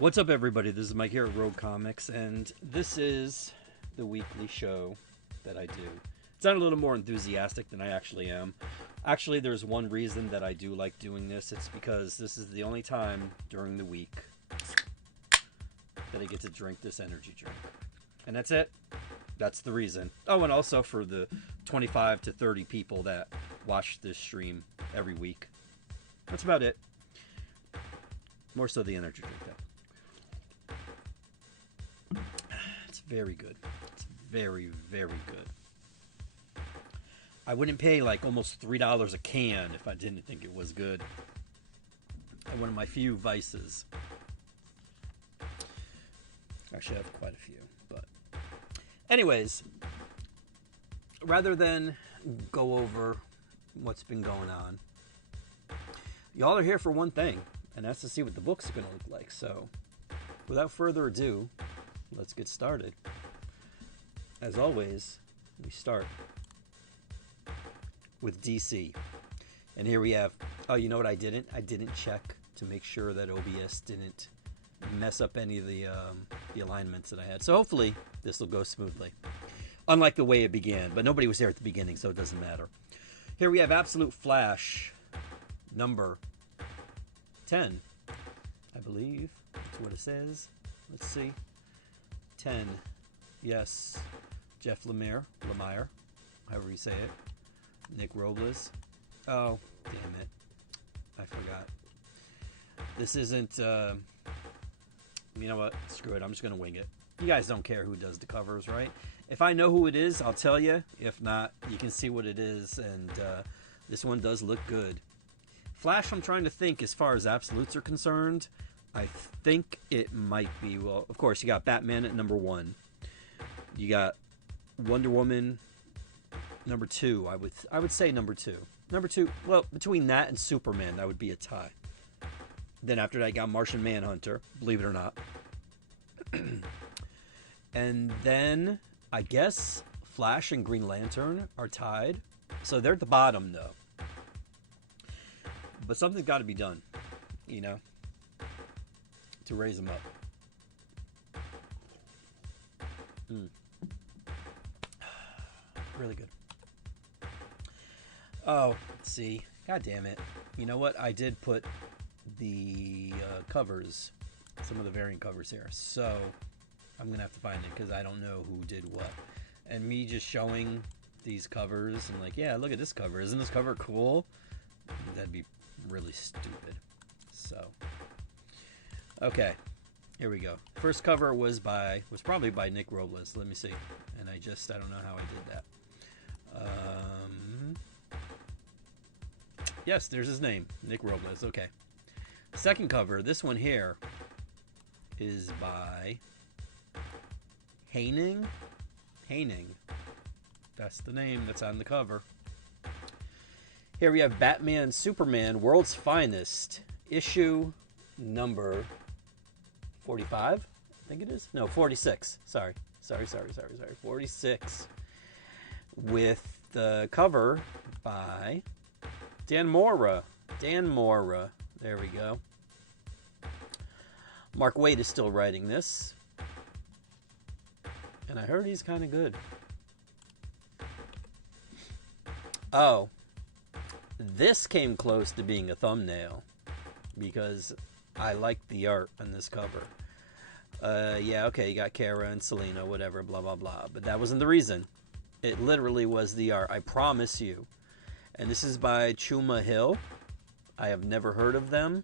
What's up, everybody? This is Mike here at Rogue Comics, and this is the weekly show that I do. It's not a little more enthusiastic than I actually am. Actually, there's one reason that I do like doing this. It's because this is the only time during the week that I get to drink this energy drink. And that's it. That's the reason. Oh, and also for the 25 to 30 people that watch this stream every week. That's about it. More so the energy drink, though. It's very good. It's very, very good. I wouldn't pay like almost $3 a can if I didn't think it was good. And one of my few vices. Actually, I have quite a few. But anyways, rather than go over what's been going on, y'all are here for one thing, and that's to see what the book's going to look like. So without further ado, let's get started. As always, we start with DC. And here we have, oh, you know what I didn't? I didn't check to make sure that OBS didn't mess up any of the alignments that I had. So hopefully this will go smoothly. Unlike the way it began, but nobody was there at the beginning, so it doesn't matter. Here we have Absolute Flash, number 10, I believe. That's what it says. Let's see. 10. Yes. Jeff Lemire, however you say it. Nick Robles. Oh, damn it. I forgot. This isn't, you know what? Screw it. I'm just going to wing it. You guys don't care who does the covers, right? If I know who it is, I'll tell you. If not, you can see what it is. And this one does look good. Flash, I'm trying to think as far as absolutes are concerned. I think it might be, well, of course, you got Batman at number 1. You got Wonder Woman number 2. I would say number 2. Number 2, well, between that and Superman, that would be a tie. Then after that, I got Martian Manhunter, believe it or not. And then, I guess, Flash and Green Lantern are tied. So they're at the bottom, though. But something's got to be done, you know, to raise them up. Really good. Oh, let's see. God damn it. You know what? I did put the covers, some of the variant covers here. So I'm going to have to find it because I don't know who did what. And me just showing these covers and like, yeah, look at this cover. Isn't this cover cool? That'd be really stupid. So, okay. Here we go. First cover was probably by Nick Robles. Let me see. And I don't know how I did that. Yes, there's his name. Nick Robles. Okay. Second cover, this one here, is by Haining. That's the name that's on the cover. Here we have Batman Superman World's Finest, issue number 45, I think it is. No, 46. Sorry. 46. With the cover by Dan Mora. There we go. Mark Waid is still writing this. And I heard he's kind of good. Oh. This came close to being a thumbnail. Because I like the art on this cover. Yeah, okay, you got Kara and Selena, whatever, blah, blah, blah. But that wasn't the reason. It literally was the art, I promise you. And this is by Chuma Hill. I have never heard of them,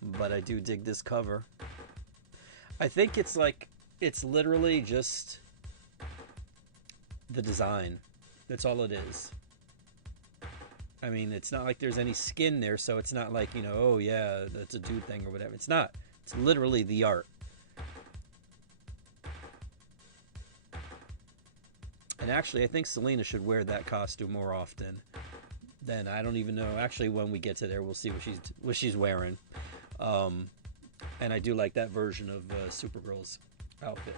but I do dig this cover. I think it's literally just the design. That's all it is. I mean, it's not like there's any skin there, so it's not like, you know, oh yeah, that's a dude thing or whatever. It's not. It's literally the art. And actually, I think Selena should wear that costume more often. Then I don't even know. Actually, when we get to there, we'll see what she's wearing. And I do like that version of Supergirl's outfit.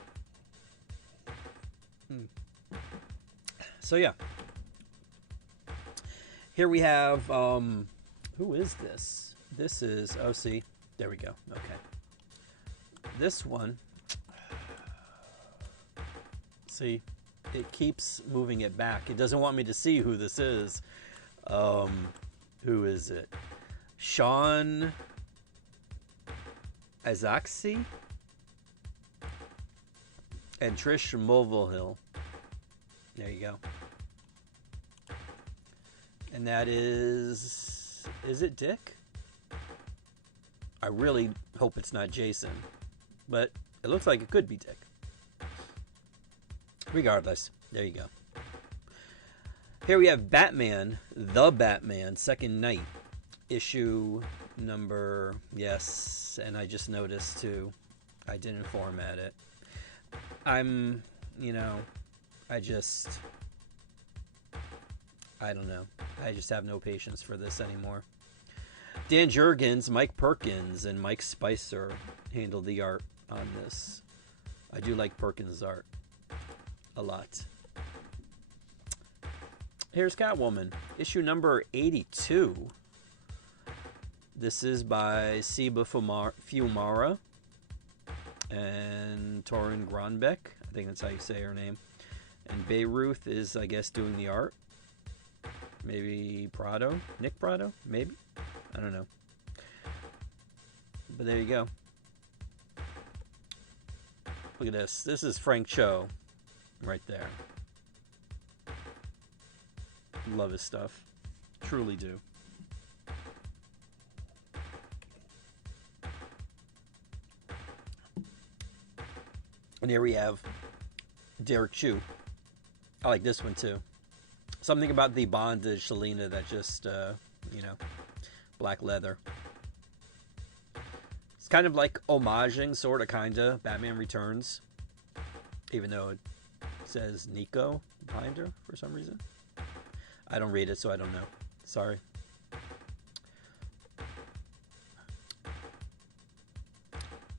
So yeah, here we have who is this? This is, oh, see, there we go. Okay, This one, see, it keeps moving it back. It doesn't want me to see who this is. Who is it? Sean Azaxi and Trish Mulvihill. There you go. And that is it Dick? I really hope it's not Jason, but it looks like it could be Dick. Regardless, there you go. Here we have Batman, The Batman, Second Night, issue number, yes, and I just noticed too, I didn't format it. I'm, you know, I don't know. I just have no patience for this anymore. Dan Jurgens, Mike Perkins, and Mike Spicer handled the art on this. I do like Perkins' art a lot. Here's Catwoman, issue number 82. This is by Siba Fiumara and Torun Gronbeck. I think that's how you say her name. And Bayruth is, I guess, doing the art. Maybe Prado? Nick Prado? Maybe? I don't know. But there you go. Look at this. This is Frank Cho right there. Love his stuff. Truly do. And here we have Derek Chu. I like this one too. Something about the bondage Selena that just, you know, black leather. It's kind of like homaging, sort of, kind of, Batman Returns. Even though it says Nico behind her for some reason. I don't read it, so I don't know. Sorry.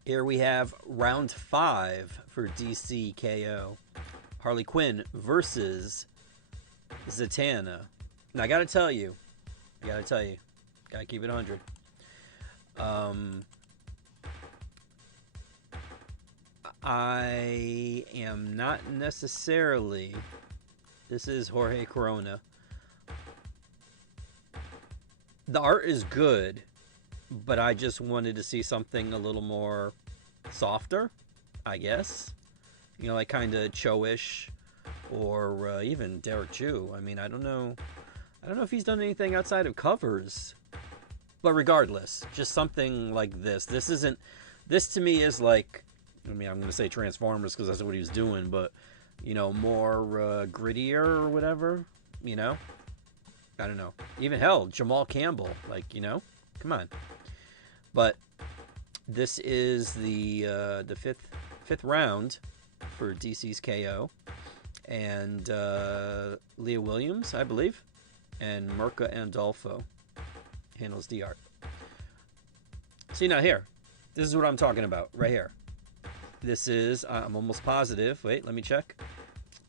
Here we have round 5 for DC KO. Harley Quinn versus Zatanna. Now, I gotta tell you, gotta keep it 100. I am not necessarily, this is Jorge Corona. The art is good, but I just wanted to see something a little more softer, I guess. You know, like kind of Cho-ish, or even Derek Chu. I mean, I don't know if he's done anything outside of covers. But regardless, just something like this. This to me is like, I mean, I'm going to say Transformers because that's what he was doing, but, you know, more grittier or whatever, you know? I don't know. Even hell, Jamal Campbell, like, you know? Come on. But this is the fifth round for DC's KO. And Leah Williams, I believe, and Mirka Andolfo handles the art. See, now here, this is what I'm talking about, right here. This is, I'm almost positive, wait, let me check.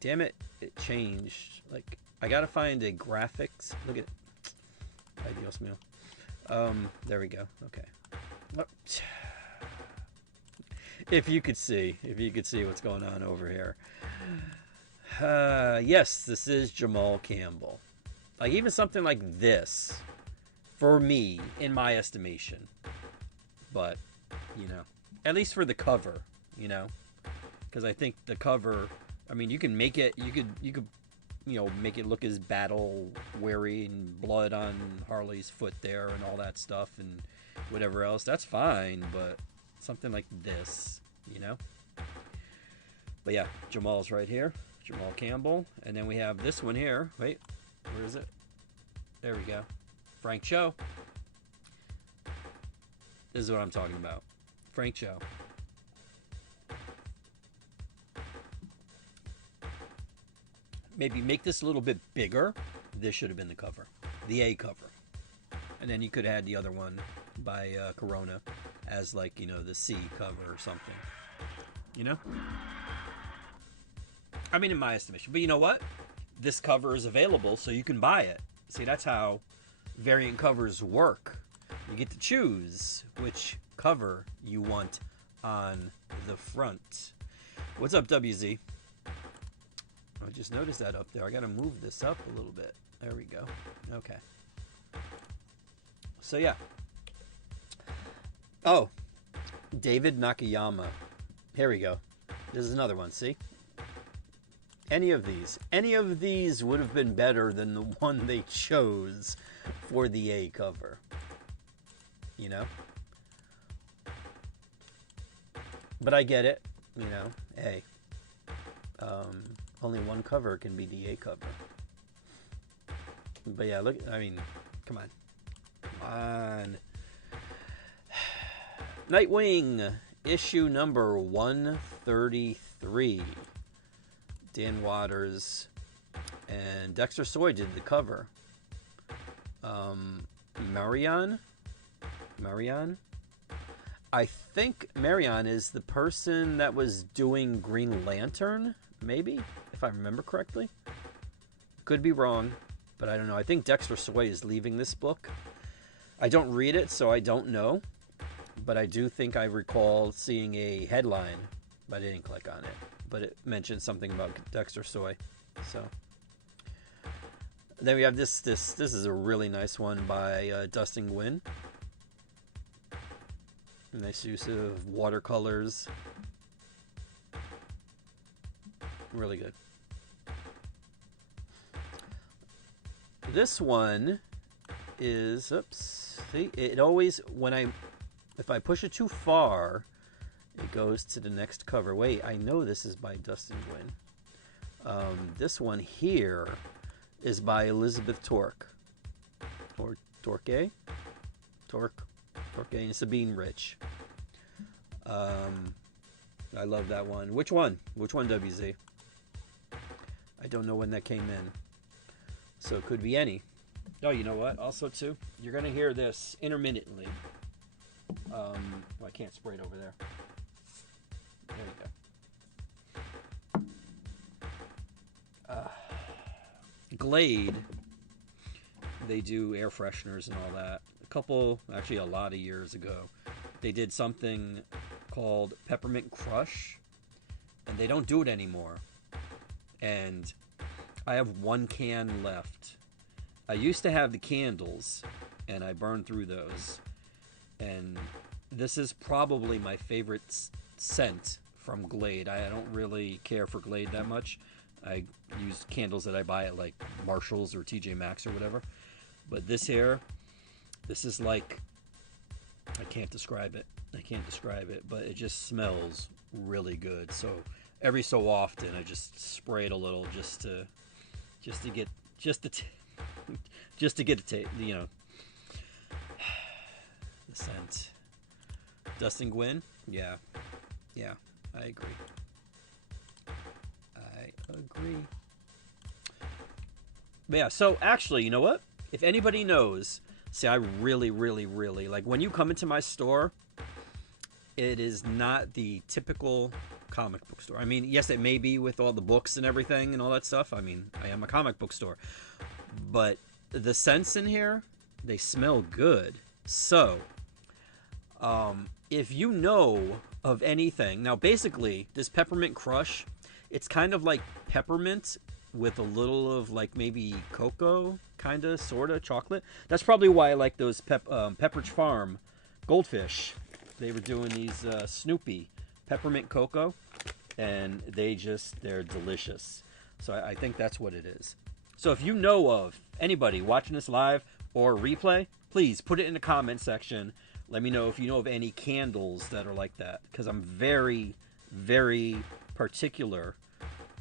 Damn it, it changed. Like, I gotta find a graphics, look at it. Ay, Dios mío. There we go, okay. Oh. If you could see what's going on over here. Yes, this is Jamal Campbell. Like, even something like this, for me, in my estimation. But, you know, at least for the cover, you know, because I think the cover, I mean, you can make it, you could, you know, make it look as battle weary and blood on Harley's foot there and all that stuff and whatever else. That's fine, but something like this, you know. But yeah, Jamal's right here. Jamal Campbell. And then we have this one here. Wait, where is it? There we go. Frank Cho. This is what I'm talking about. Frank Cho. Maybe make this a little bit bigger. This should have been the cover. The A cover. And then you could add the other one by Corona as, like, you know, the C cover or something. You know? I mean, in my estimation. But you know what? This cover is available, so you can buy it. See, that's how variant covers work. You get to choose which cover you want on the front. What's up, WZ? I just noticed that up there. I got to move this up a little bit. There we go. Okay. So, yeah. Oh, David Nakayama. Here we go. This is another one, see? Any of these would have been better than the one they chose for the A cover. You know? But I get it. You know, hey. Only one cover can be the A cover. But yeah, look, I mean, come on. Come on. Nightwing, issue number 133. Dan Waters and Dexter Soy did the cover. Marion? I think Marion is the person that was doing Green Lantern, maybe, if I remember correctly. Could be wrong, but I don't know. I think Dexter Soy is leaving this book. I don't read it, so I don't know. But I do think I recall seeing a headline, but I didn't click on it. But it mentioned something about Dexter Soy. So then we have this is a really nice one by Dustin Nguyen. Nice use of watercolors. Really good. This one is, oops, see, it always, if I push it too far, it goes to the next cover. Wait, I know this is by Dustin Nguyen. This one here is by Elizabeth Torque. Or Torque and Sabine Rich. I love that one. Which one? Which one, WZ? I don't know when that came in. So it could be any. Oh, you know what? Also, too, you're going to hear this intermittently. Well, I can't spray it over there. There you go. Glade, they do air fresheners and all that. Actually a lot of years ago, they did something called Peppermint Crush, and they don't do it anymore. And I have one can left. I used to have the candles, and I burned through those. And this is probably my favorite scent from Glade. I don't really care for Glade that much. I use candles that I buy at like Marshall's or TJ Maxx or whatever. But this here, this is like, I can't describe it. But it just smells really good. So every so often I just spray it a little just to get you know, the scent. Dustin Nguyen? Yeah, I agree. But yeah, so actually, you know what? If anybody knows, see, I really, like when you come into my store, it is not the typical comic book store. I mean, yes, it may be with all the books and everything and all that stuff. I mean, I am a comic book store. But the scents in here, they smell good. So, if you know of anything, now basically, this Peppermint Crush, it's kind of like peppermint with a little of like maybe cocoa, kind of, sort of, chocolate. That's probably why I like those Pepperidge Farm Goldfish. They were doing these Snoopy peppermint cocoa, and they're delicious. So I think that's what it is. So if you know of anybody watching this live or replay, please put it in the comment section. Let me know if you know of any candles that are like that, because I'm very, very particular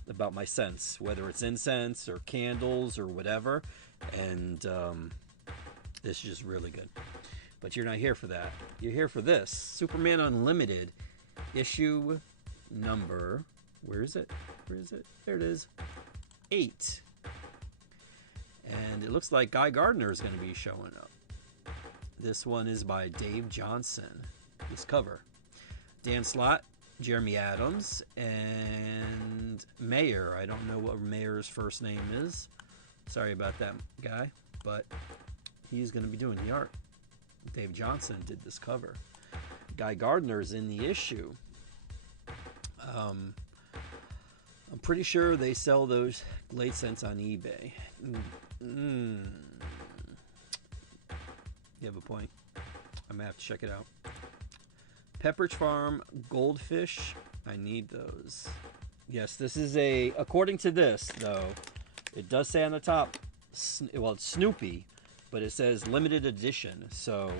about my scents, whether it's incense or candles or whatever. And this is just really good. But you're not here for that. You're here for this. Superman Unlimited, issue number... Where is it? There it is. 8. And it looks like Guy Gardner is going to be showing up. This one is by Dave Johnson. This cover. Dan Slott, Jeremy Adams, and Mayer. I don't know what Mayer's first name is. Sorry about that, guy. But he's going to be doing the art. Dave Johnson did this cover. Guy Gardner's in the issue. I'm pretty sure they sell those Glade scents on eBay. You have a point. I'm gonna have to check it out. Pepperidge Farm Goldfish. I need those. Yes, this is according to this, though, it does say on the top, well, it's Snoopy, but it says limited edition. So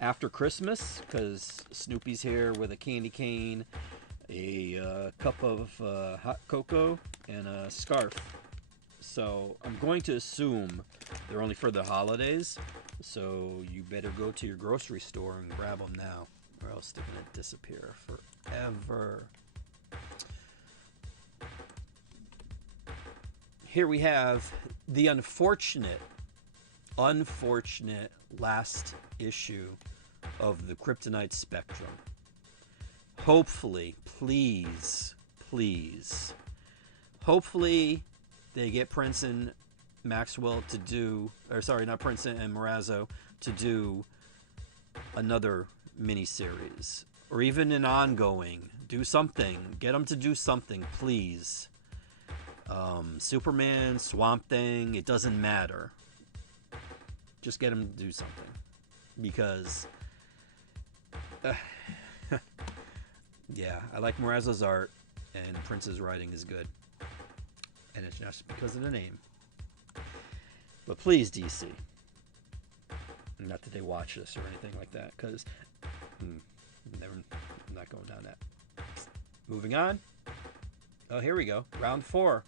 after Christmas, because Snoopy's here with a candy cane, a cup of hot cocoa, and a scarf. So I'm going to assume they're only for the holidays. So you better go to your grocery store and grab them now, or else they're going to disappear forever. Here we have the unfortunate last issue of the Kryptonite Spectrum. Hopefully, please, hopefully they get Prince and Maxwell to do, or sorry, not Prince and Morazzo, to do another miniseries, or even an ongoing. Do something. Get them to do something, please. Superman, Swamp Thing, it doesn't matter. Just get them to do something. Because, yeah, I like Morazzo's art, and Prince's writing is good. And it's just because of the name. But please, DC. Not that they watch this or anything like that, because I'm not going down that. Moving on. Oh, here we go. Round 4.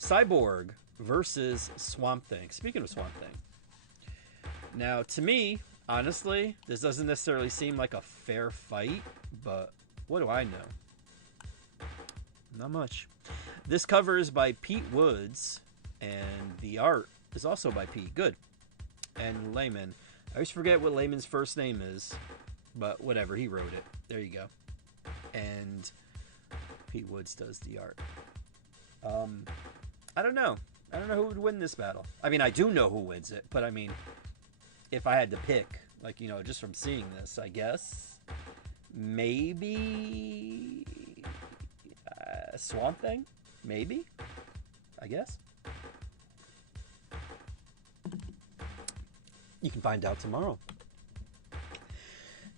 Cyborg versus Swamp Thing. Speaking of Swamp Thing. Now, to me, honestly, this doesn't necessarily seem like a fair fight, but what do I know? Not much. This cover is by Pete Woods, and the art is also by Pete. Good. And Layman. I always forget what Layman's first name is, but whatever, he wrote it. There you go. And Pete Woods does the art. I don't know. I don't know who would win this battle. I mean, I do know who wins it, but I mean, if I had to pick, like, you know, just from seeing this, I guess maybe Swamp Thing? Maybe? I guess. You can find out tomorrow.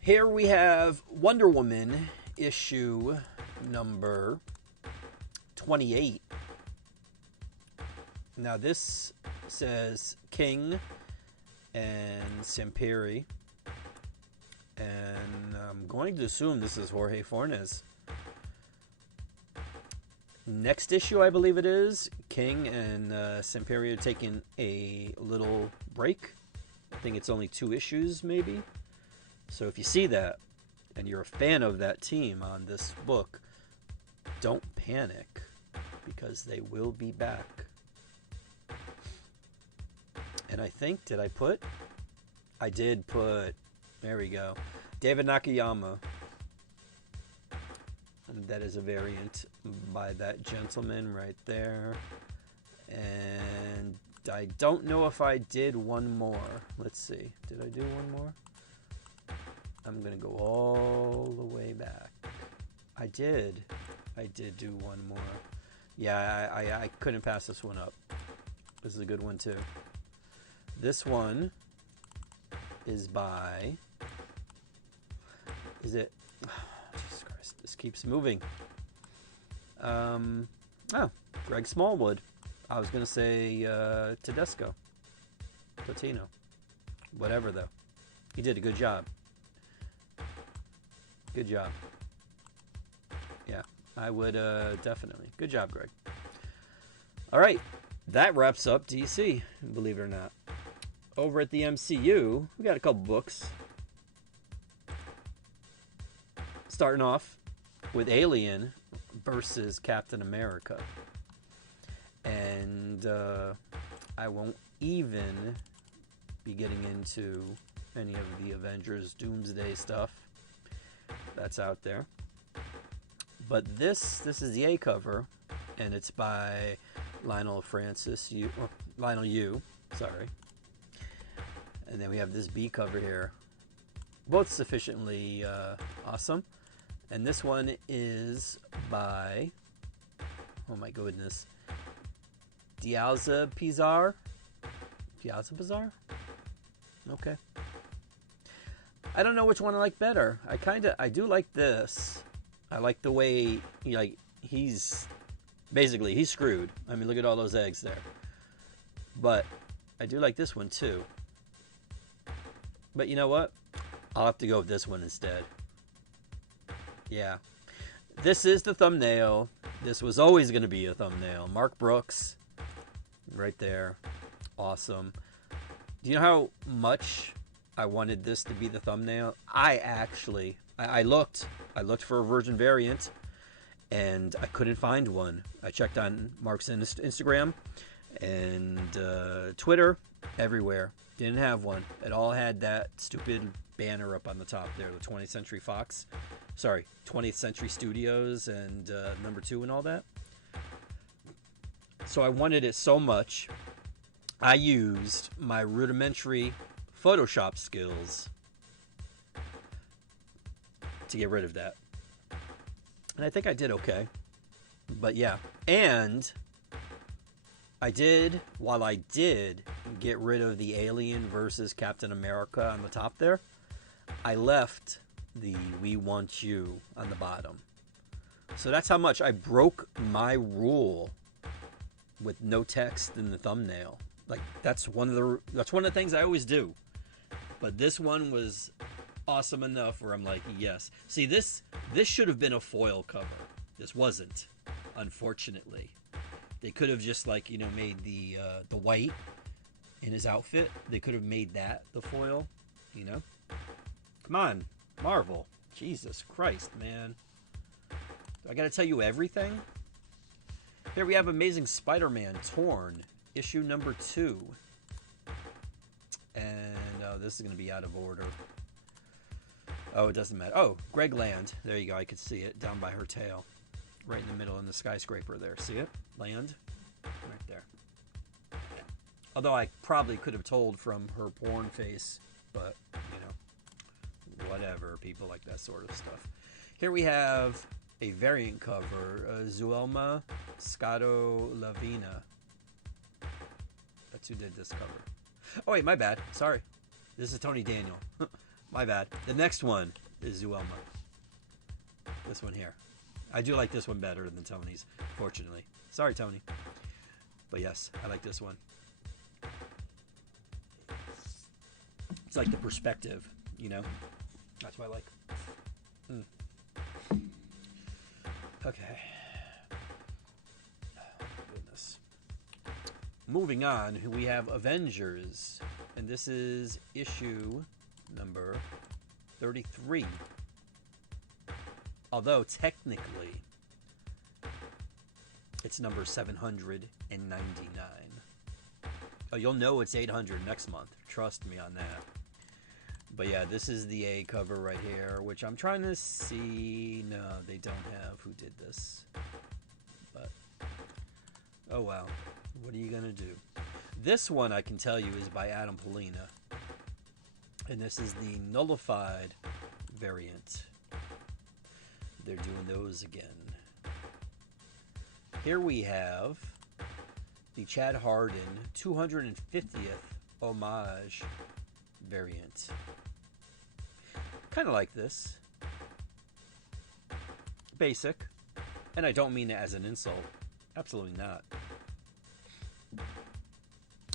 Here we have Wonder Woman issue number 28. Now this says King and Samperi, and I'm going to assume this is Jorge Fornes. Next issue, I believe it is, King and Samperi are taking a little break. I think it's only 2 issues, maybe. So if you see that, and you're a fan of that team on this book, don't panic, because they will be back. And I think, I did put, there we go, David Nakayama. And that is a variant by that gentleman right there. And I don't know if I did one more. Let's see. Did I do one more? I'm going to go all the way back. I did do one more. Yeah, I couldn't pass this one up. This is a good one too. This one is by, is it, oh, Jesus Christ, this keeps moving. Greg Smallwood. I was going to say Tedesco. Platino. Whatever, though. He did a good job. Good job. Yeah, I would definitely. Good job, Greg. All right. That wraps up DC, believe it or not. Over at the MCU, we got a couple books. Starting off with Alien versus Captain America. And I won't even be getting into any of the Avengers Doomsday stuff that's out there. But this is the A cover, and it's by Lionel Yu, sorry. And then we have this B cover here both sufficiently awesome. And this one is by, oh my goodness, Dialza Pizar. Dialza Pizar? Okay. I don't know which one I like better. I do like this. I like the way he's screwed. I mean, look at all those eggs there. But I do like this one too. But you know what? I'll have to go with this one instead. Yeah. This is the thumbnail. This was always going to be a thumbnail. Mark Brooks. Right there. Awesome. Do you know how much I wanted this to be the thumbnail? I looked for a version variant, and I couldn't find one. I checked on Mark's Instagram and Twitter, everywhere. Didn't have one. It all had that stupid banner up on the top there, the 20th Century Fox. Sorry, 20th Century Studios and number 2 and all that. So I wanted it so much, I used my rudimentary Photoshop skills to get rid of that. And I think I did okay. But yeah. And while I did get rid of the Alien versus Captain America on the top there, I left the "We Want You" on the bottom. So that's how much I broke my rule with no text in the thumbnail. Like that's one of the things I always do. But this one was awesome enough where I'm like, yes. See, this should have been a foil cover. This wasn't, unfortunately. They could have just made the white in his outfit. They could have made that the foil, Come on, Marvel. Jesus Christ, man. Do I gotta tell you everything? Here we have Amazing Spider-Man Torn, issue number 2. And this is going to be out of order. Oh, it doesn't matter. Oh, Greg Land. There you go. I could see it down by her tail. Right in the middle in the skyscraper there. See it? Land. Right there. Although I probably could have told from her porn face. But, whatever. People like that sort of stuff. Here we have a variant cover. Zuelma Scotto-Lavina. That's who did this cover. Oh, wait, my bad. Sorry. This is Tony Daniel. My bad. The next one is Zuelma. This one here. I do like this one better than Tony's, fortunately. Sorry, Tony. But yes, I like this one. It's like the perspective, That's what I like. Okay. Goodness. Moving on, we have Avengers, and this is issue number 33. Although technically it's number 799. Oh, you'll know it's 800 next month. Trust me on that. But yeah, this is the A cover right here, which I'm trying to see. No, they don't have who did this. But oh well. What are you going to do? This one, I can tell you, is by Adam Polina. And this is the nullified variant. They're doing those again. Here we have the Chad Hardin 250th homage variant. Kind of like this. Basic. And I don't mean it as an insult. Absolutely not.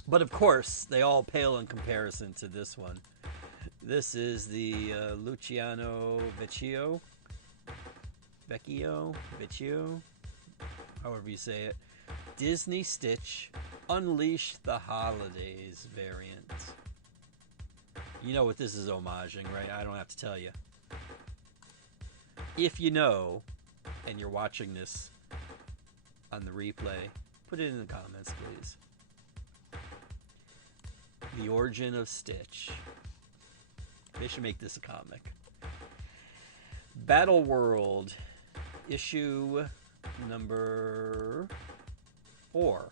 But of course, they all pale in comparison to this one. This is the Luciano Vecchio, however you say it, Disney Stitch Unleash the Holidays variant. You know what this is homaging, right? I don't have to tell you. If you know, and you're watching this on the replay, put it in the comments, please. The Origin of Stitch. They should make this a comic. Battle World, issue number 4.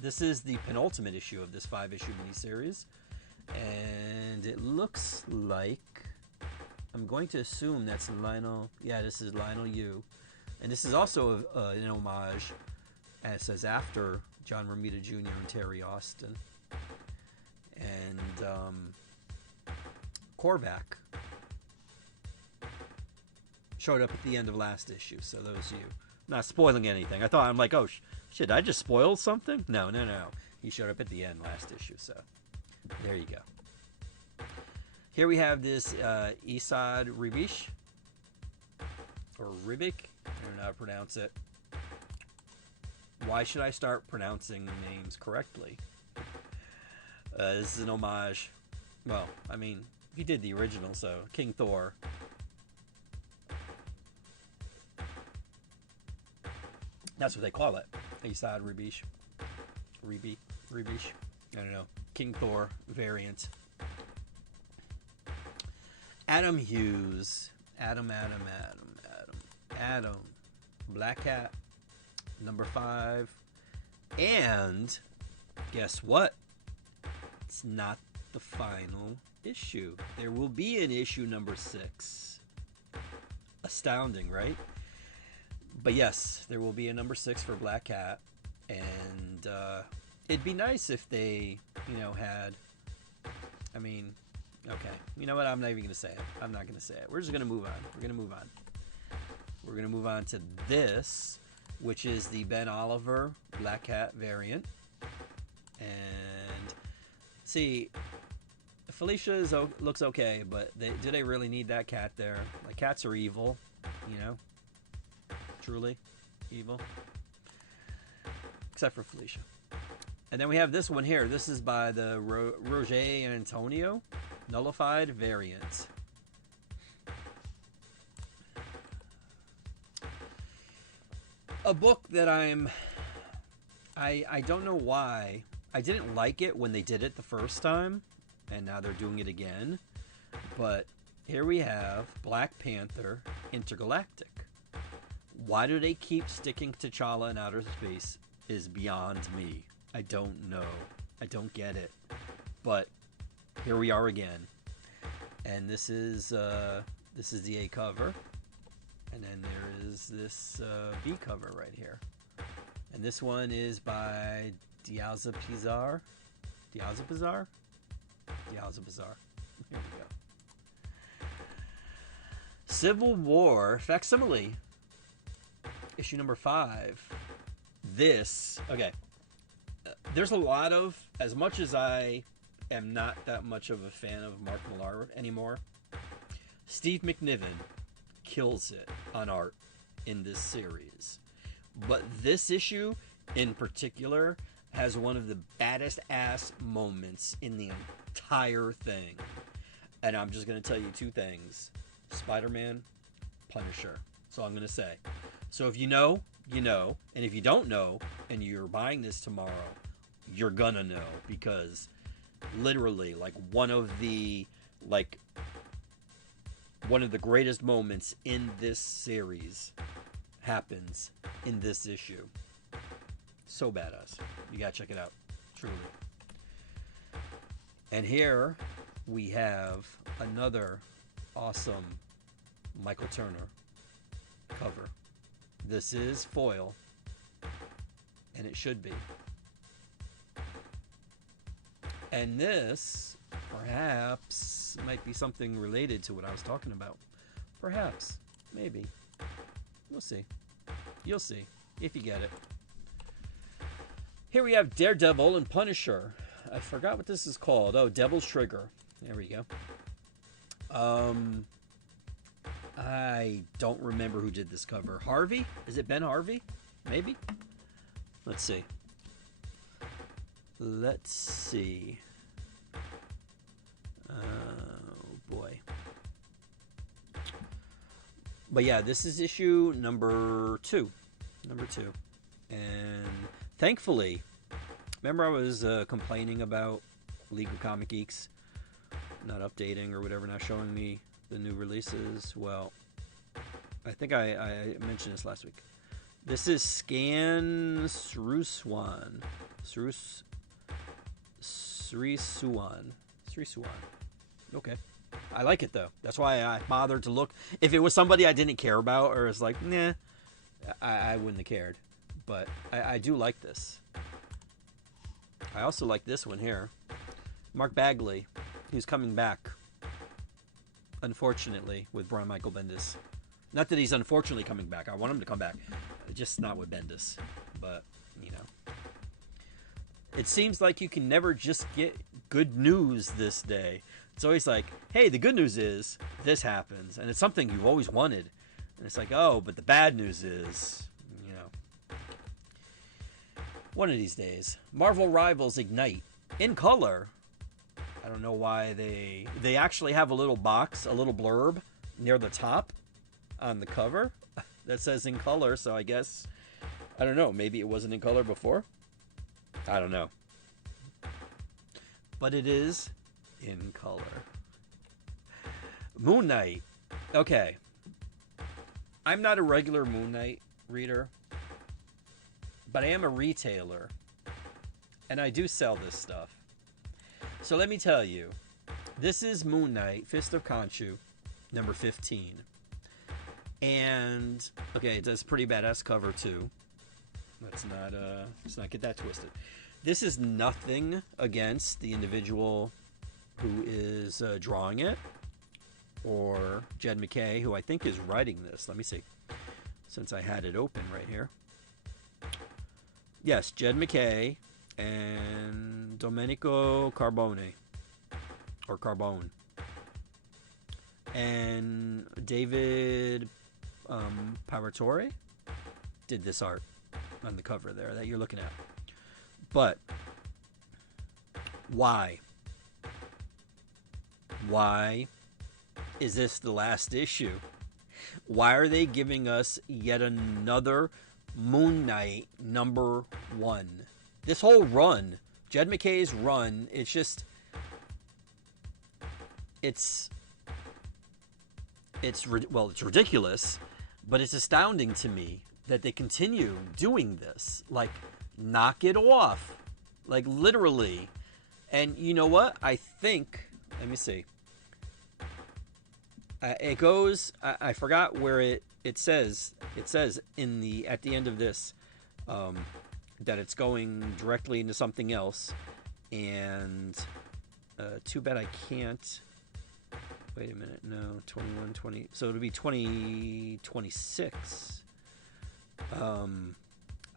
This is the penultimate issue of this 5-issue miniseries. And it looks like I'm going to assume that's Lionel. Yeah, this is Lionel Yu. And this is also an homage, as it says, after John Romita Jr. and Terry Austin. And Korvac showed up at the end of last issue. So those of you, not spoiling anything. I'm like, oh shit, I just spoiled something? No. He showed up at the end last issue. So there you go. Here we have this Isad Ribic, or Ribic. I don't know how to pronounce it. Why should I start pronouncing names correctly? This is an homage. Well, I mean, he did the original, so King Thor. That's what they call it. Isad Ribic. Ribic. I don't know. King Thor variant. Adam Hughes. Adam. Black Cat. Number 5. And guess what? It's not the final issue. There will be an issue number 6. Astounding, right? But yes, there will be a number 6 for Black Cat. And it'd be nice if they, had... I mean, okay. You know what? I'm not even going to say it. I'm not going to say it. We're just going to move on. We're going to move on to this, which is the Ben Oliver Black Cat variant. And see, Felicia looks okay, but do they really need that cat there? Like, cats are evil, truly evil, except for Felicia. And then we have this one here. This is by the Roger and Antonio Nullified variant. A book that I don't know why. I didn't like it when they did it the first time, and now they're doing it again. But here we have Black Panther Intergalactic. Why do they keep sticking T'Challa in outer space is beyond me. I don't know. I don't get it. But here we are again. And this is the A cover. And then there is this B cover right here. And this one is by Diaza Pizar. Diaza Pizar? Diaza Pizar. Here we go. Civil War Facsimile. Issue number 5. This, okay. There's a lot of, as much as I am not that much of a fan of Mark Millar anymore, Steve McNiven kills it on art in this series. But this issue in particular has one of the baddest ass moments in the entire thing. And I'm just going to tell you 2 things. Spider-Man, Punisher. That's all I'm going to say. So if you know, you know. And if you don't know, and you're buying this tomorrow, you're going to know. Because literally, one of the greatest moments in this series happens in this issue. So badass. You gotta check it out. Truly. And here we have another awesome Michael Turner cover. This is foil, and it should be. And this perhaps might be something related to what I was talking about. Perhaps. Maybe. We'll see. You'll see if you get it. Here we have Daredevil and Punisher. I forgot what this is called. Oh, Devil's Trigger. There we go. I don't remember who did this cover. Harvey? Is it Ben Harvey? Maybe? Let's see. Let's see. Oh, boy. But yeah, this is issue number 2. Number 2. And thankfully, remember I was complaining about League of Comic Geeks not updating or whatever, not showing me the new releases? Well, I think I mentioned this last week. This is Scan Sriswan. Sriswan. Okay. I like it though. That's why I bothered to look. If it was somebody I didn't care about, or was like, nah, I wouldn't have cared. But I do like this. I also like this one here. Mark Bagley, who's coming back, unfortunately, with Brian Michael Bendis. Not that he's unfortunately coming back. I want him to come back. Just not with Bendis. But, you know. It seems like you can never just get good news this day. It's always like, hey, the good news is this happens. And it's something you've always wanted. And it's like, oh, but the bad news is, you know. One of these days. Marvel Rivals Ignite. In color. I don't know why they actually have a little box, a little blurb near the top on the cover that says in color. So I guess, I don't know, maybe it wasn't in color before. I don't know. But it is in color. Moon Knight. Okay. I'm not a regular Moon Knight reader, but I am a retailer. And I do sell this stuff. So let me tell you, this is Moon Knight, Fist of Khonshu, number 15. And, okay, it does pretty badass cover too. Let's not get that twisted. This is nothing against the individual who is drawing it, or Jed MacKay, who I think is writing this. Let me see, since I had it open right here. Yes, Jed MacKay and Domenico Carbone, or Carbone, and David Paratore did this art on the cover there that you're looking at. But why is this the last issue? Why are they giving us yet another Moon Knight number 1? This whole run, Jed MacKay's run, it's just, it's ridiculous, but it's astounding to me that they continue doing this. Like, knock it off. Like, literally. And you know what? I think, let me see. It goes, I forgot where it says in the, at the end of this, that it's going directly into something else. And too bad I can't. Wait a minute. No, 21, 20. So it'll be 2026.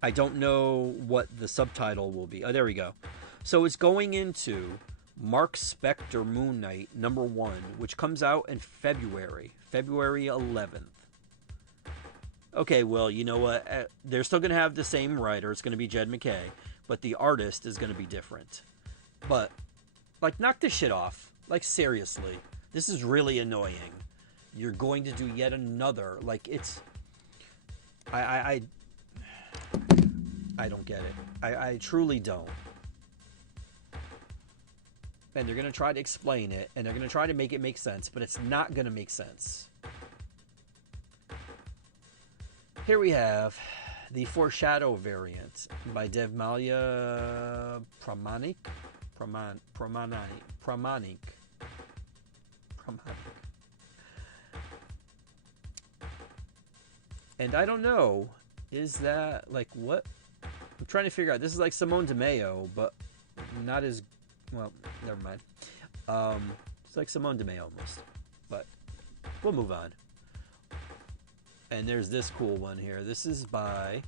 I don't know what the subtitle will be. Oh, there we go. So it's going into Mark Spector Moon Knight number 1, which comes out in February 11th. Okay, well, you know what? They're still going to have the same writer. It's going to be Jed MacKay, but the artist is going to be different. But, like, knock this shit off. Like, seriously. This is really annoying. You're going to do yet another. Like, it's... I don't get it. I truly don't. And they're going to try to explain it, and they're going to try to make it make sense, but it's not going to make sense. Here we have the Foreshadow variant by Devmalya Pramanik. And I don't know, is that, like, what? I'm trying to figure out. This is like Simone DeMeo, but not as, well, never mind. It's like Simone DeMeo almost, but we'll move on. And there's this cool one here. This is by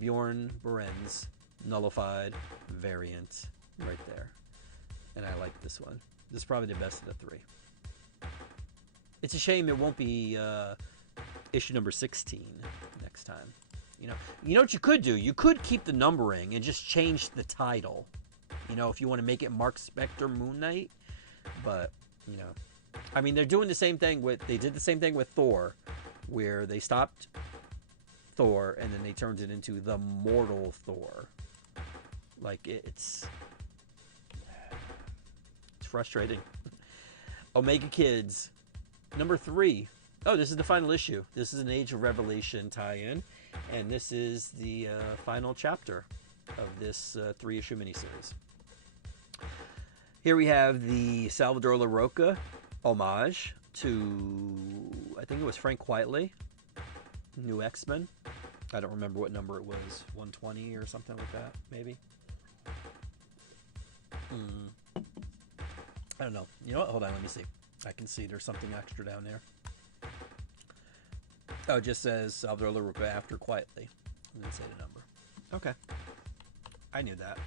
Bjorn Beren's Nullified variant right there. And I like this one. This is probably the best of the 3. It's a shame it won't be issue number 16 next time. You know what you could do? You could keep the numbering and just change the title. You know, if you want to make it Mark Spector Moon Knight. But, you know, I mean, they're doing the same thing they did the same thing with Thor, where they stopped Thor and then they turned it into the Mortal Thor. Like, it's frustrating. Omega Kids, number 3. Oh, this is the final issue. This is an Age of Revelation tie-in, and this is the final chapter of this 3-issue miniseries. Here we have the Salvador LaRocca homage to, I think it was Frank Whiteley, New X-Men. I don't remember what number it was, 120 or something like that, maybe. I don't know. You know what? Hold on, let me see. I can see there's something extra down there. Oh, it just says Salvador LaRocca after Quietly. And then say the number. Okay. I knew that.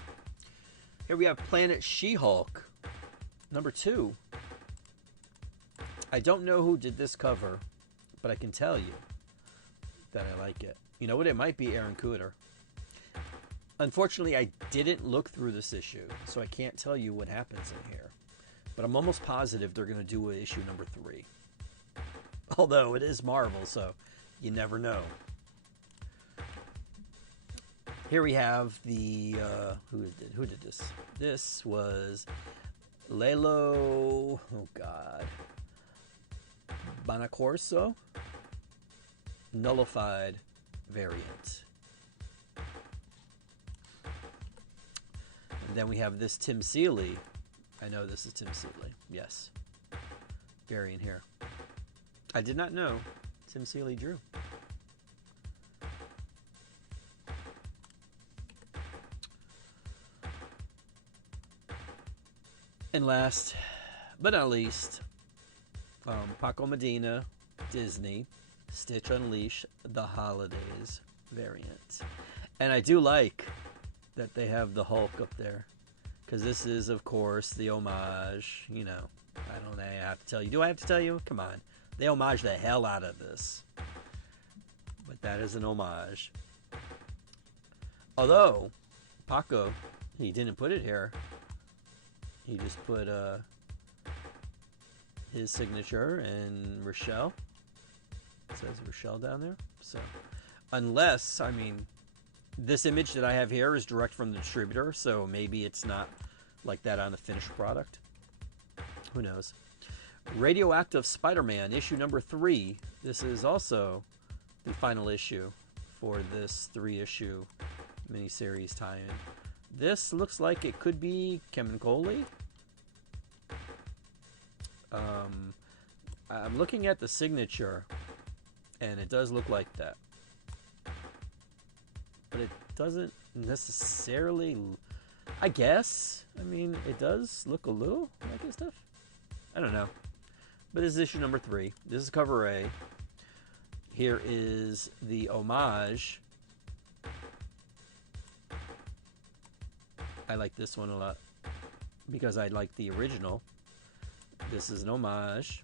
Here we have Planet She-Hulk, number 2. I don't know who did this cover, but I can tell you that I like it. You know what? It might be Aaron Kuder. Unfortunately, I didn't look through this issue, so I can't tell you what happens in here. But I'm almost positive they're going to do issue number 3. Although it is Marvel, so you never know. Here we have the who did this? This was Lelo. Oh God, Bonacorso nullified variant. And then we have this Tim Seeley. I know this is Tim Seeley. Yes, variant here. I did not know Tim Seeley drew. And last but not least, Paco Medina, Disney, Stitch Unleash, The Holidays variant. And I do like that they have the Hulk up there, because this is, of course, the homage. You know, I don't have to tell you. Do I have to tell you? Come on. They homage the hell out of this. But that is an homage. Although, Paco, he didn't put it here. He just put his signature and Rochelle. It says Rochelle down there. So, unless, I mean, this image that I have here is direct from the distributor, so maybe it's not like that on the finished product. Who knows? Radioactive Spider-Man, issue number 3. This is also the final issue for this 3-issue miniseries tie-in. This looks like it could be Kevin Coley. I'm looking at the signature, and it does look like that. But it doesn't necessarily, I guess. I mean, it does look a little like his stuff. I don't know. But this is issue number 3. This is cover A. Here is the homage. I like this one a lot because I like the original. This is an homage.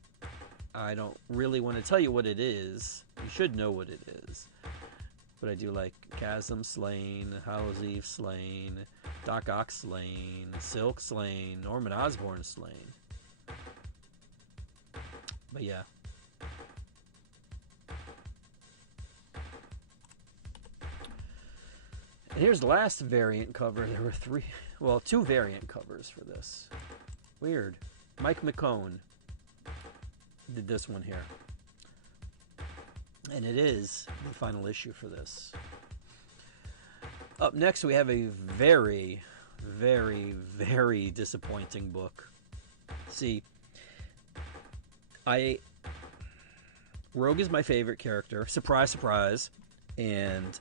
I don't really want to tell you what it is. You should know what it is. But I do like Chasm slain, Hallows Eve slain, Doc Ock slain, Silk slain, Norman Osborn slain. But yeah. And here's the last variant cover. There were 2 variant covers for this. Weird. Mike McCone did this one here. And it is the final issue for this. Up next, we have a very, very, very disappointing book. See, Rogue is my favorite character. Surprise, surprise. And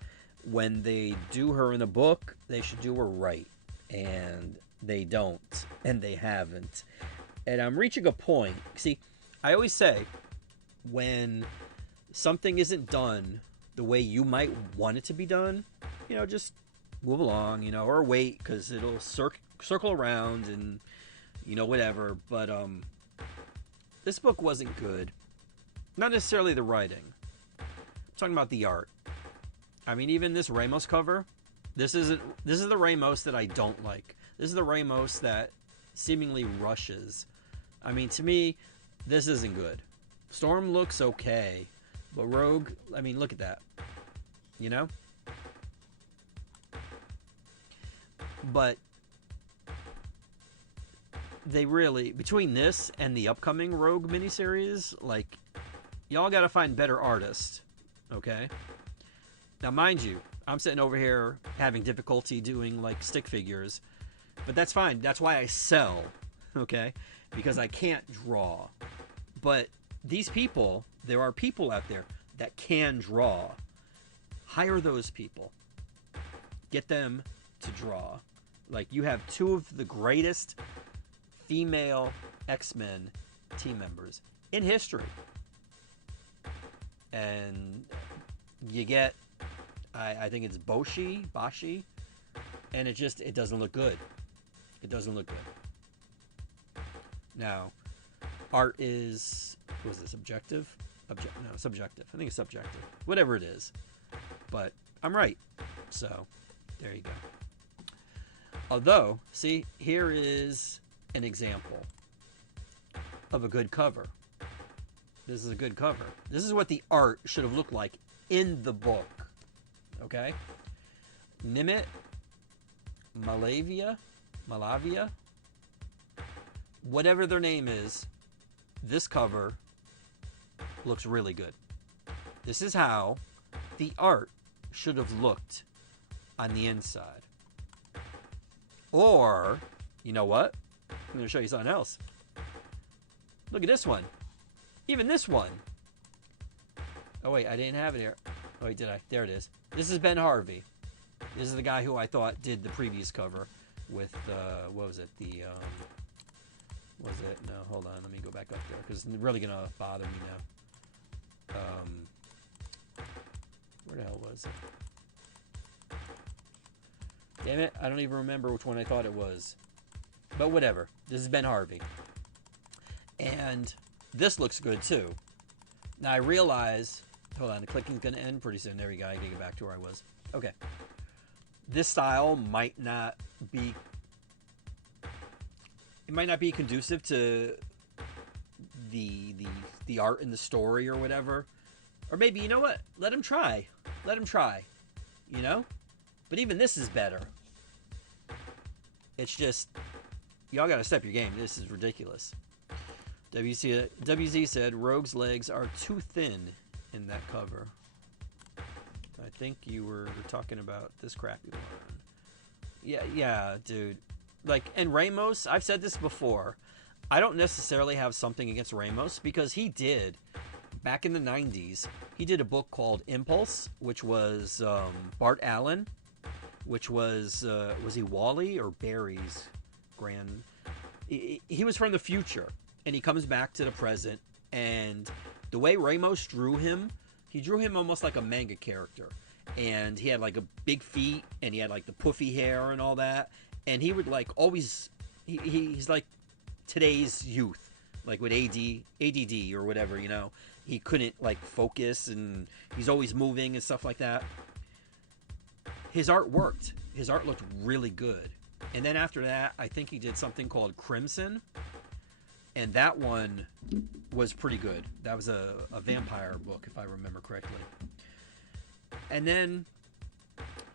when they do her in a book, they should do her right. And they don't. And they haven't. And I'm reaching a point. See, I always say, when something isn't done the way you might want it to be done, you know, just move along, you know, or wait, because it'll circle around and, you know, whatever. But this book wasn't good. Not necessarily the writing. I'm talking about the art. I mean, even this Ramos cover, this is the Ramos that I don't like. This is the Ramos that seemingly rushes. I mean, to me, this isn't good. Storm looks okay, but Rogue, I mean, look at that. You know? But they really, between this and the upcoming Rogue miniseries, like, y'all gotta find better artists, okay? Now, mind you, I'm sitting over here having difficulty doing, like, stick figures, but that's fine. That's why I sell. okay? Because I can't draw. But these people, there are people out there that can draw. Hire those people. Get them to draw. Like, you have two of the greatest female X-Men team members in history. And you get, I think it's Bashi, and it doesn't look good. It doesn't look good. Now, art is, was it subjective? No, subjective. I think it's subjective. Whatever it is. But I'm right. So, there you go. Although, see, here is an example of a good cover. This is a good cover. This is what the art should have looked like in the book. Okay? Nimit, Malavia, whatever their name is, this cover looks really good. This is how the art should have looked on the inside. Or, you know what? I'm going to show you something else. Look at this one. Even this one. Oh, wait, I didn't have it here. Oh, wait, did I? There it is. This is Ben Harvey. This is the guy who I thought did the previous cover with, what was it? Was it? No, hold on. Let me go back up there because it's really going to bother me now. Where the hell was it? Damn it. I don't even remember which one I thought it was. But whatever. This is Ben Harvey. And this looks good too. Now I realize, hold on, the clicking's going to end pretty soon. There we go. I can get back to where I was. Okay. This style might not be, it might not be conducive to the art in the story or whatever. Or maybe, you know what? Let him try. Let him try. You know? But even this is better. It's just, y'all got to step your game. This is ridiculous. WZ said, Rogue's legs are too thin in that cover. I think you were talking about this crappy one. Yeah, dude. Like, and Ramos, I've said this before. I don't necessarily have something against Ramos because he did, back in the 90s, he did a book called Impulse, which was Bart Allen, which was he Wally or Barry's grand? He was from the future, and he comes back to the present, and the way Ramos drew him, he drew him almost like a manga character, and he had like a big feet, and he had like the puffy hair and all that, and he would like always, he's like today's youth, like with ADD or whatever, you know, he couldn't like focus, and he's always moving and stuff like that. His art worked. His art looked really good. And then after that, I think he did something called Crimson. And that one was pretty good. That was a vampire book, if I remember correctly. And then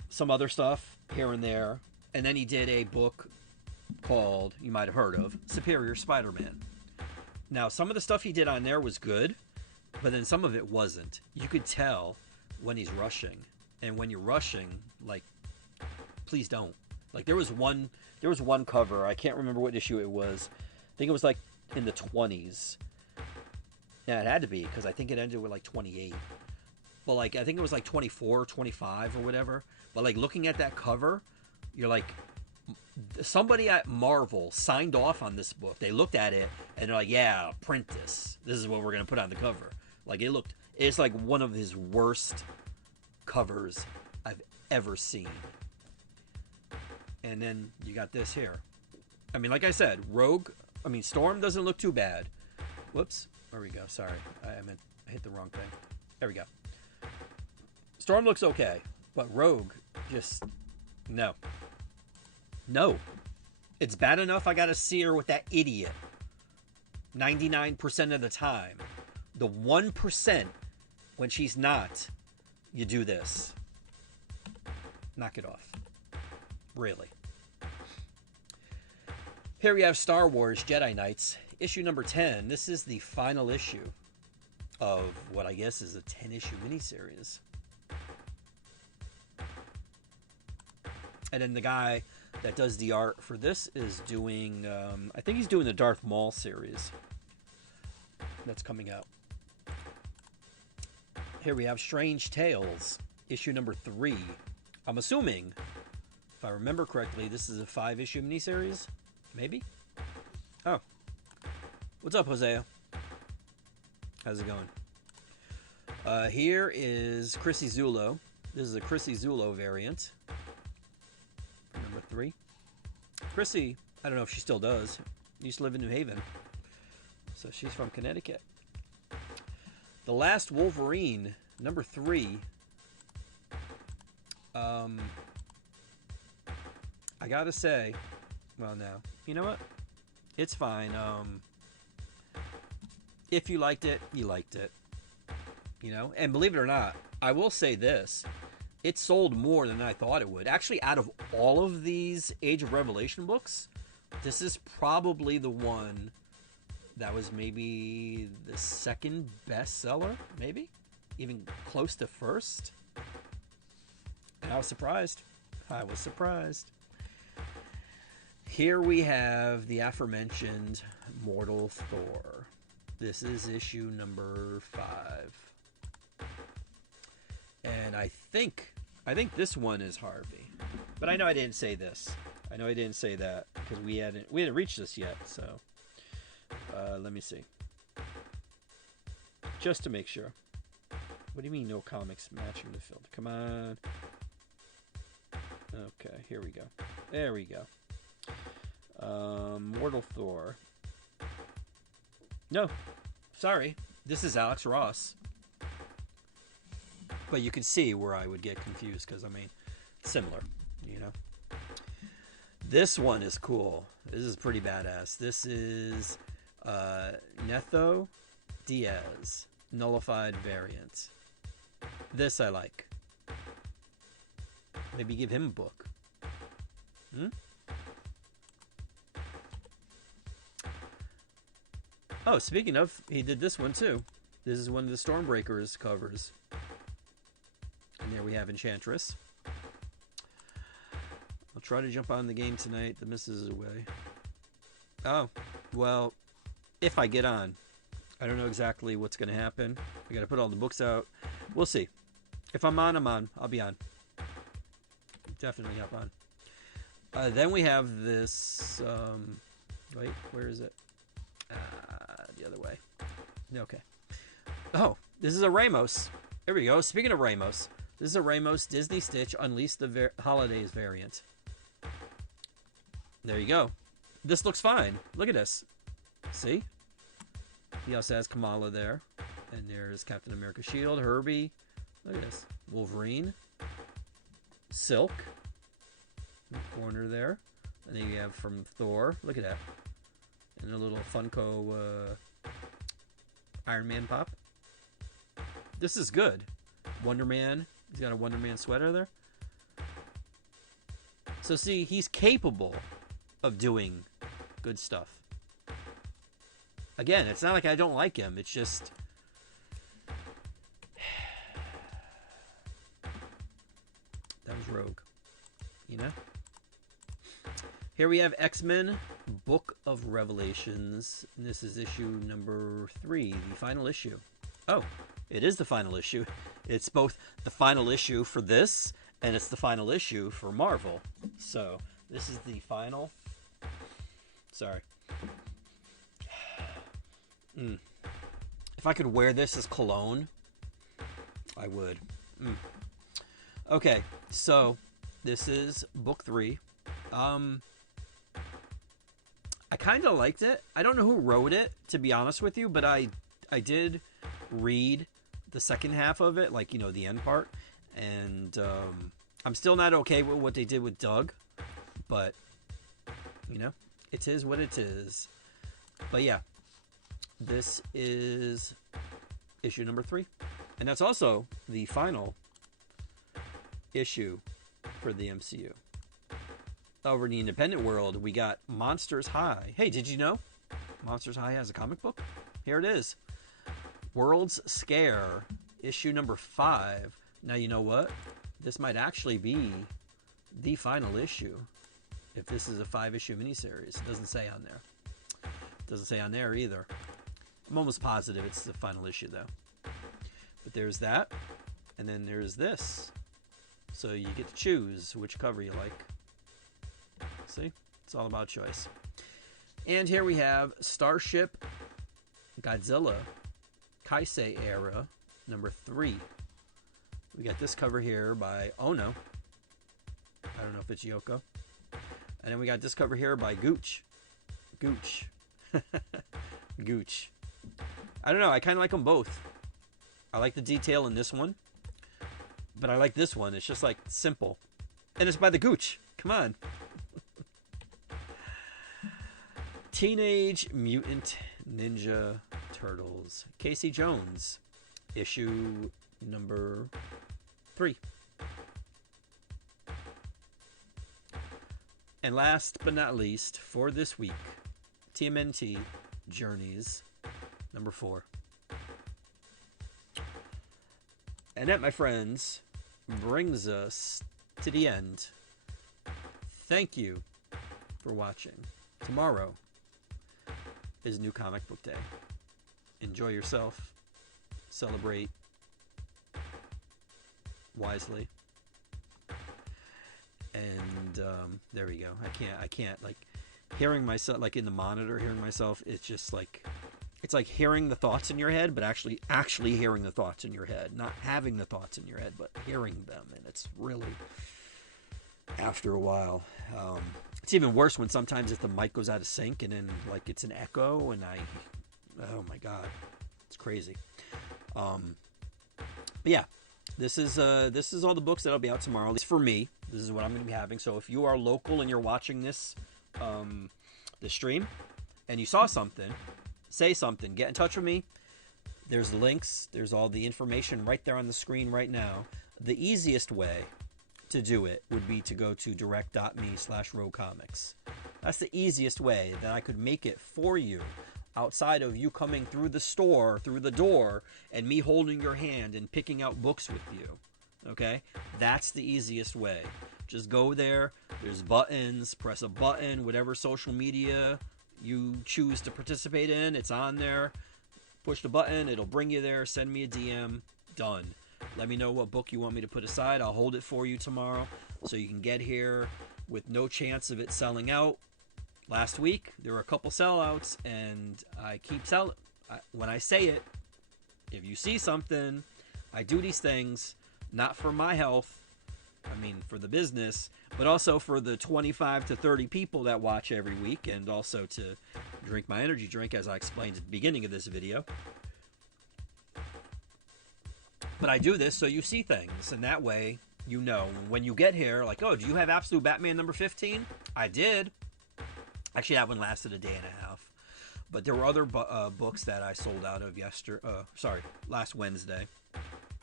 some other stuff here and there. And then he did a book called, you might have heard of, Superior Spider-Man. Now, some of the stuff he did on there was good, but then some of it wasn't. You could tell when he's rushing. And when you're rushing, like, please don't. Like, there was one cover. I can't remember what issue it was. I think it was like in the 20s. Yeah, it had to be because I think it ended with like 28. But like, I think it was like 24, 25 or whatever. But like, looking at that cover, you're like, somebody at Marvel signed off on this book. They looked at it and they're like, yeah, print this. This is what we're going to put on the cover. Like, it's like one of his worst covers I've ever seen. And then you got this here. I mean, like I said, Storm doesn't look too bad. Whoops. There we go. Sorry. I hit the wrong thing. There we go. Storm looks okay. But Rogue, just, no. No. It's bad enough I gotta see her with that idiot 99% of the time. The 1% when she's not, you do this. Knock it off. Really. Here we have Star Wars Jedi Knights, issue number 10. This is the final issue of what I guess is a 10-issue miniseries. And then the guy that does the art for this is doing, I think he's doing the Darth Maul series that's coming out. Here we have Strange Tales, issue number 3. I'm assuming, if I remember correctly, this is a 5-issue miniseries? Maybe? Oh. What's up, Hosea? How's it going? Here is Chrissy Zulo. This is a Chrissy Zulo variant. Number 3. Chrissy, I don't know if she still does. Used to live in New Haven. So she's from Connecticut. The Last Wolverine, number 3. I gotta say, well, now, you know what? It's fine. If you liked it, you liked it. You know? And believe it or not, I will say this. It sold more than I thought it would. Actually, out of all of these Age of Revelation books, this is probably the one that was maybe the second bestseller, maybe? Even close to first. And I was surprised. I was surprised. Here we have the aforementioned Mortal Thor. This is issue number 5. And I think this one is Harvey. But I know I didn't say this. I know I didn't say that because we hadn't reached this yet, so let me see. Just to make sure. What do you mean no comics matching the field? Come on. Okay, here we go. There we go. Mortal Thor. No, sorry. This is Alex Ross. But you can see where I would get confused because, I mean, similar, you know. This one is cool. This is pretty badass. This is Netho Diaz, nullified variant. This I like. Maybe give him a book. Oh, speaking of, he did this one too. This is one of the Stormbreakers covers. And there we have Enchantress. I'll try to jump on the game tonight. The missus is away. Oh, well, if I get on. I don't know exactly what's going to happen. I got to put all the books out. We'll see. If I'm on, I'm on. I'll be on. Definitely hop on. Then we have this... wait, where is it? The other way. Okay. Oh, this is a Ramos. Here we go. Speaking of Ramos, this is a Ramos Disney Stitch Unleash the Holidays variant. There you go. This looks fine. Look at this. See? He also has Kamala there. And there's Captain America Shield, Herbie. Look at this. Wolverine. Silk. In the corner there. And then you have from Thor. Look at that. And a little Funko Iron Man pop. This is good. Wonder Man. He's got a Wonder Man sweater there. So see, he's capable of doing good stuff. Again, it's not like I don't like him. It's just... that was Rogue. You know? Here we have X-Men Book of Revelations. And this is issue number 3, the final issue. Oh, it is the final issue. It's both the final issue for this, and it's the final issue for Marvel. So, this is the final... Sorry. If I could wear this as cologne, I would. Okay, so this is book 3. I kind of liked it. I don't know who wrote it, to be honest with you, but I did read the second half of it, like, you know, the end part, and I'm still not okay with what they did with Doug, but, you know, it is what it is. But yeah, this is issue number 3, and that's also the final issue for the MCU. Over in the independent world, we got Monsters High. Hey, did you know Monsters High has a comic book? Here it is. World's Scare, issue number 5. Now, you know what? This might actually be the final issue if this is a 5-issue miniseries. It doesn't say on there. It doesn't say on there either. I'm almost positive it's the final issue, though. But there's that. And then there's this. So you get to choose which cover you like. See? It's all about choice. And here we have Starship Godzilla Kaisei Era number 3. We got this cover here by Ono. I don't know if it's Yoko. And then we got this cover here by Gooch. Gooch. Gooch. I don't know. I kind of like them both. I like the detail in this one. But I like this one. It's just like simple. And it's by the Gooch. Come on. Teenage Mutant Ninja Turtles. Casey Jones. Issue number 3. And last but not least, for this week, TMNT Journeys number 4. And that, my friends, brings us to the end. Thank you for watching. Tomorrow is New Comic Book Day. Enjoy yourself. Celebrate wisely. And there we go. I can't like hearing myself, like in the monitor, hearing myself. It's just like, it's like hearing the thoughts in your head, but actually hearing the thoughts in your head, not having the thoughts in your head, but hearing them. And it's really, after a while, it's even worse when sometimes if the mic goes out of sync and then like it's an echo, and oh my God, it's crazy. But yeah. This is all the books that'll be out tomorrow. At least for me, this is what I'm going to be having. So if you are local and you're watching this, the stream, and you saw something, say something. Get in touch with me. There's links. There's all the information right there on the screen right now. The easiest way to do it would be to go to direct.me/RogueComics. That's the easiest way that I could make it for you. Outside of you coming through the store, through the door, and me holding your hand and picking out books with you. Okay? That's the easiest way. Just go there. There's buttons. Press a button. Whatever social media you choose to participate in, it's on there. Push the button. It'll bring you there. Send me a DM. Done. Let me know what book you want me to put aside. I'll hold it for you tomorrow so you can get here with no chance of it selling out. Last week, there were a couple sellouts, and I keep selling. When I say it, if you see something, I do these things, not for my health, I mean for the business, but also for the 25 to 30 people that watch every week, and also to drink my energy drink, as I explained at the beginning of this video. But I do this so you see things, and that way, you know, when you get here, like, oh, do you have Absolute Batman number 15? I did. Actually, that one lasted a day and a half. But there were other books that I sold out of last Wednesday.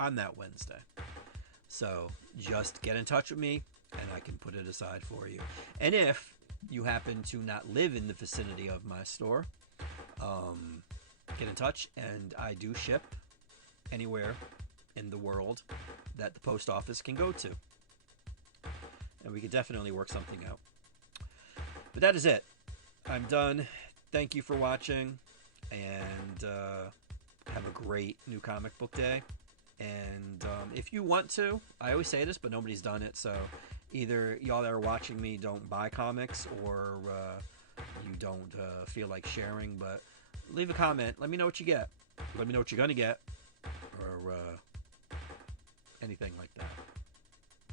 On that Wednesday. So just get in touch with me, and I can put it aside for you. And if you happen to not live in the vicinity of my store, get in touch, and I do ship anywhere in the world that the post office can go to. And we could definitely work something out. But that is it. I'm done. Thank you for watching, and have a great New Comic Book Day. And if you want to, I always say this, but nobody's done it, so either y'all that are watching me don't buy comics, or you don't feel like sharing, but leave a comment. Let me know what you get. Let me know what you're going to get, or anything like that.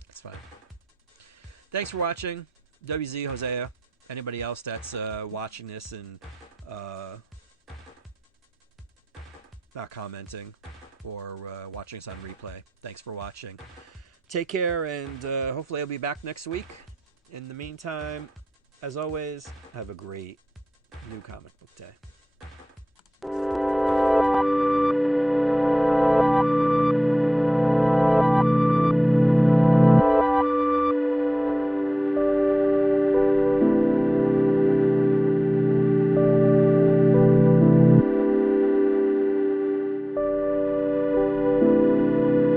It's fine. Thanks for watching. WZ Hosea. Anybody else that's watching this and not commenting or watching us on replay, thanks for watching. Take care, and hopefully I'll be back next week. In the meantime, as always, have a great New Comic Book Day.